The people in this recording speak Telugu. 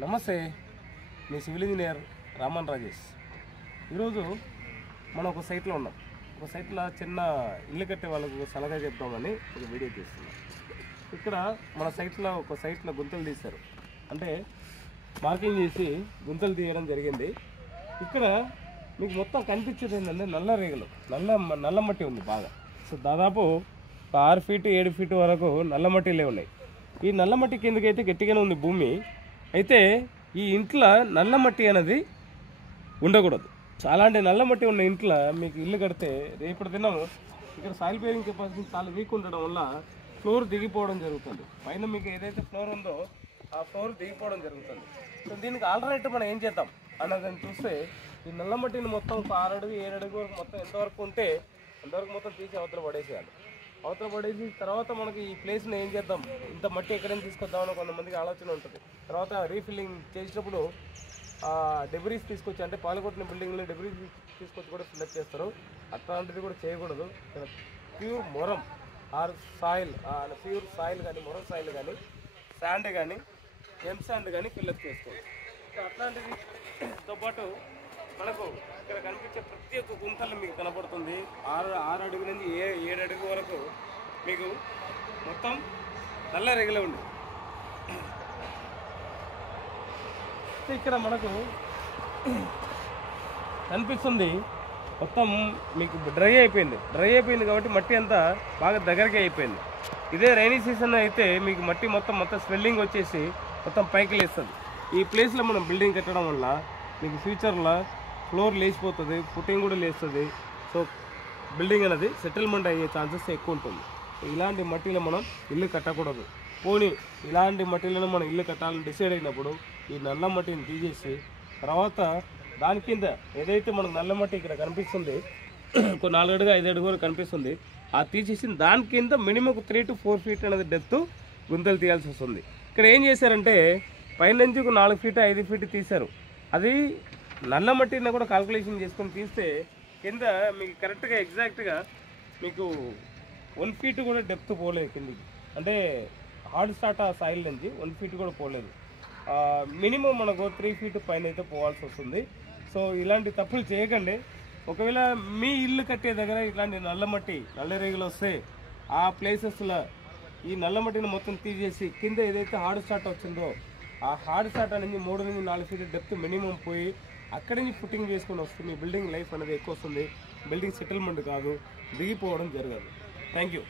నమస్తే, మీ సివిల్ ఇంజనీర్ రామన్ రాజేష్. ఈరోజు మనం ఒక సైట్లో ఉన్నాం. ఒక సైట్లో చిన్న ఇల్లు కట్టే వాళ్ళకు సలహా చెప్తామని ఒక వీడియో తీస్తున్నాం. ఇక్కడ మన ఒక సైట్లో గుంతలు తీశారు, అంటే మార్కింగ్ చేసి గుంతలు తీయడం జరిగింది. ఇక్కడ మీకు మొత్తం కనిపించేది ఏంటంటే నల్ల రేగలు, నల్ల మట్టి ఉంది బాగా. సో దాదాపు 6 ఫీట్ 7 ఫీట్ వరకు నల్ల మట్టిలే ఉన్నాయి. ఈ నల్ల మట్టి కిందకైతే గట్టిగానే ఉంది భూమి. అయితే ఈ ఇంట్లో నల్ల మట్టి అనేది ఉండకూడదు. అలాంటి నల్ల మట్టి ఉన్న ఇంట్లో మీకు ఇల్లు కడితే రేపటి దినం ఇక్కడ సాయిల్ బేరింగ్ కెపాసిటీ చాలా వీక్ ఉండడం వల్ల ఫ్లోర్ దిగిపోవడం జరుగుతుంది. పైన మీకు ఏదైతే ఫ్లోర్ ఉందో ఆ ఫ్లోర్ దిగిపోవడం జరుగుతుంది. సో దీనికి ఆల్టర్నేటివ్ మనం ఏం చేద్దాం అన్నదని చూస్తే, ఈ నల్ల మట్టిని మొత్తం ఒక 6 అడుగు 7 అడుగు వరకు మొత్తం ఎంతవరకు ఉంటే అంతవరకు మొత్తం తీసి అవతల పడేసేయాలి. అవతల పడేసి తర్వాత మనకి ఈ ప్లేస్ని ఏం చేద్దాం, ఇంత మట్టి ఎక్కడైనా తీసుకొద్దామని కొంతమందికి ఆలోచన ఉంటుంది. తర్వాత రీఫిల్లింగ్ చేసినప్పుడు డెబ్రీస్ తీసుకొచ్చి, అంటే పాలకొట్టిన బిల్డింగ్లో డెబ్రీస్ తీసుకొచ్చి కూడా ఫిల్అప్ చేస్తారు. అట్లాంటిది కూడా చేయకూడదు. ఇక్కడ ప్యూర్ మొరం ఆర్ సాయిల్, ప్యూర్ సాయిల్ కానీ మొరం సాయిల్ కానీ శాండ్ కానీ ఎం శాండ్ కానీ ఫిల్అప్ చేసుకోవాలి. అట్లాంటిదితో పాటు మనకు ఇక్కడ కనిపించే ప్రతి ఒక్క గుంతలు మీకు కనపడుతుంది. 6 అడుగు నుంచి 7 అడుగు వరకు మీకు మొత్తం నల్ల రేగలే ఉంది. ఇక్కడ మనకు కనిపిస్తుంది మొత్తం మీకు డ్రై అయిపోయింది కాబట్టి మట్టి అంతా బాగా దగ్గరకే అయిపోయింది. ఇదే రైనీ సీజన్ అయితే మీకు మట్టి మొత్తం స్వెల్లింగ్ వచ్చేసి మొత్తం పైకి లేస్తుంది. ఈ ప్లేస్లో మనం బిల్డింగ్ కట్టడం వల్ల మీకు ఫ్యూచర్లో ఫ్లోర్ లేచిపోతుంది, ఫుటింగ్ కూడా లేస్తుంది. సో బిల్డింగ్ అనేది సెటిల్మెంట్ అయ్యే ఛాన్సెస్ ఎక్కువ ఉంటుంది. ఇలాంటి మట్టిలో మనం ఇల్లు కట్టకూడదు. పోనీ ఇలాంటి మట్టిలో మనం ఇల్లు కట్టాలని డిసైడ్ అయినప్పుడు ఈ నల్ల మట్టిని తీసేసి తర్వాత దాని కింద ఏదైతే మనకు నల్ల మట్టి ఇక్కడ కనిపిస్తుంది, ఒక 4 అడుగు 5 అడుగు వరకు కనిపిస్తుంది, ఆ తీసేసి దాని కింద మినిమం 3 to 4 ఫీట్ అనేది డెప్త్ గుంతలు తీయాల్సి వస్తుంది. ఇక్కడ ఏం చేశారంటే పైనుంచి ఒక 4 ఫీట్ 5 ఫీట్ తీశారు. అది నల్ల మట్టిని కూడా కాల్కులేషన్ చేసుకొని తీస్తే కింద మీకు కరెక్ట్గా ఎగ్జాక్ట్గా మీకు 1 ఫీట్ కూడా డెప్త్ పోలేదు కిందికి. అంటే హార్డ్ స్టార్ట్ ఆ సాయిల్ నుంచి 1 ఫీట్ కూడా పోలేదు. మినిమం మనకు 3 ఫీట్ పైన అయితే పోవాల్సి వస్తుంది. సో ఇలాంటి తప్పులు చేయకండి. ఒకవేళ మీ ఇల్లు కట్టే దగ్గర ఇట్లాంటి నల్ల రేగులు వస్తే ఆ ప్లేసెస్లో ఈ నల్ల మట్టిని మొత్తం తీసేసి కింద ఏదైతే హార్డ్ స్టార్ట్ వచ్చిందో ఆ హార్డ్ స్టార్ట్ అనేది 3 నుంచి 4 ఫీట్ డెప్త్ మినిమం పోయి అక్కడి నుంచి ఫుటింగ్ చేసుకొని వస్తుంది. బిల్డింగ్ లైఫ్ అనేది ఎక్కువ వస్తుంది. బిల్డింగ్ సెటిల్మెంట్ కాదు, దిగిపోవడం జరగదు. Thank you.